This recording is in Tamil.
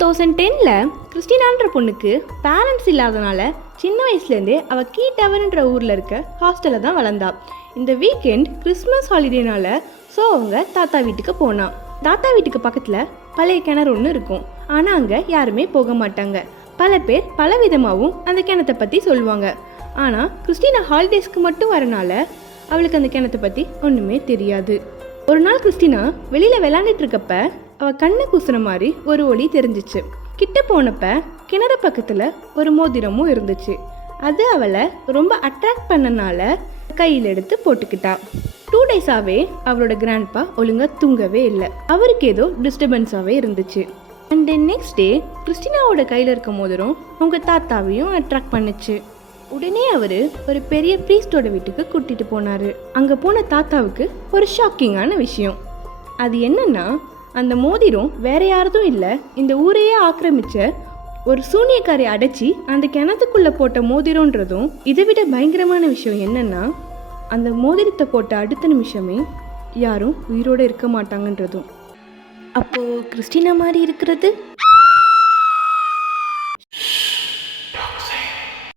2010 கிறிஸ்டினான்ற பொண்ணுக்கு பேரண்ட்ஸ் இல்லாதனால சின்ன வயசுலேருந்தே அவள் கீ டவர்ன்ற ஊரில் இருக்க ஹாஸ்டலில் தான் வளர்ந்தா. இந்த வீக்கெண்ட் கிறிஸ்மஸ் ஹாலிடேனால அவங்க தாத்தா வீட்டுக்கு போனான். தாத்தா வீட்டுக்கு பக்கத்தில் பழைய கிணறு ஒன்று இருக்கும். ஆனால் அங்கே யாருமே போக மாட்டாங்க. பல பேர் பல விதமாகவும் அந்த கிணத்தை பற்றி சொல்லுவாங்க. ஆனால் கிறிஸ்டினா ஹாலிடேஸ்க்கு மட்டும் வரனால அவளுக்கு அந்த கிணத்தை பற்றி ஒன்றுமே தெரியாது. ஒரு நாள் கிறிஸ்டினா வெளியில் விளாண்டுட்டு இருக்கப்ப அவள் கண்ணை கூசுற மாதிரி ஒரு ஒளி தெரிஞ்சிச்சு. கிட்ட போனப்ப கிணறு பக்கத்தில் ஒரு மோதிரமும் இருந்துச்சு. அது அவளை ரொம்ப அட்ராக்ட் பண்ணனால கையில் எடுத்து போட்டுக்கிட்டா. 2 டேஸாகவே அவளோட கிராண்ட்பா ஒழுங்காக தூங்கவே இல்லை. அவருக்கு ஏதோ டிஸ்டர்பன்ஸாகவே இருந்துச்சு. அண்ட் தென் நெக்ஸ்ட் டே கிறிஸ்டினாவோட கையில் இருக்க மோதிரம் அவங்க தாத்தாவையும் அட்ராக்ட் பண்ணுச்சு. உடனே அவர் ஒரு பெரிய ப்ரீஸ்டோட வீட்டுக்கு கூட்டிகிட்டு போனார். அங்கே போன தாத்தாவுக்கு ஒரு ஷாக்கிங்கான விஷயம். அது என்னன்னா, அந்த மோதிரம் வேற யாரதும் இல்லை, இந்த ஊரையே ஆக்கிரமிச்ச ஒரு சூனியக்காரை அடைச்சி அந்த கிணத்துக்குள்ளே போட்ட மோதிரன்றதும். இதை விட பயங்கரமான விஷயம் என்னன்னா, அந்த மோதிரத்தை போட்ட அடுத்த நிமிஷமே யாரும் உயிரோடு இருக்க மாட்டாங்கன்றதும். அப்போது கிறிஸ்டினா மாதிரி இருக்கிறது